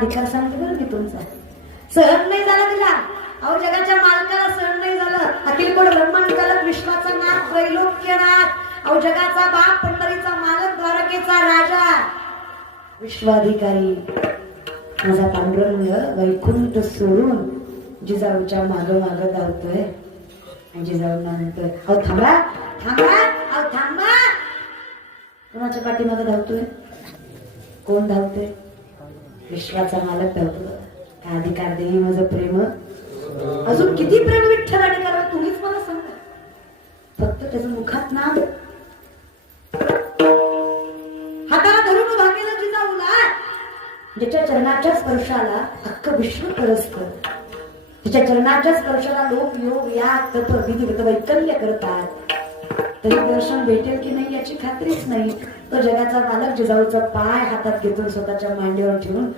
अधिकार सांगते बरं मी तुमचा सहन नाही झाला तिला. अहो जगाच्या मालकाला सहन नाही झालं. अखिल कोण ब्रह्मांड चालक विश्वाचा नाथ त्रैलोक्यनाथ. अहो जगाचा बाप पंढरीचा मालक द्वारकेचा राजा विश्वाधिकारी माझा पांडुरंग वैकुंठ सोडून जिजाऊच्या माग माग धावतोय आणि जिजाऊंना म्हणतोय अहो थांबा थांबा अहो थांबा. कोणाच्या पाठीमाग धावतोय? कोण धावतोय? विश्वाचा मालक धावतो. काय अधिकार देई माझं प्रेम. अजून किती प्रेम विठ्ठलाने करावं तुम्हीच मला सांगा. फक्त त्याचं मुखात नाम. हाताला धरून उभा केलं जिजाऊला. ज्याच्या चरणाच्या स्पर्शाला अख्खं विश्व तरसतं. त्याच्या चरणाच्या स्पर्शाला लोक योग याग तप विधी वैकल्य करतात. तरी दर्शन भेटेल की नाही याची खात्रीच नाही. तो जगाचा मालक जिजाऊचा पाय हातात घेतो स्वतःच्या मांडीवर ठेवून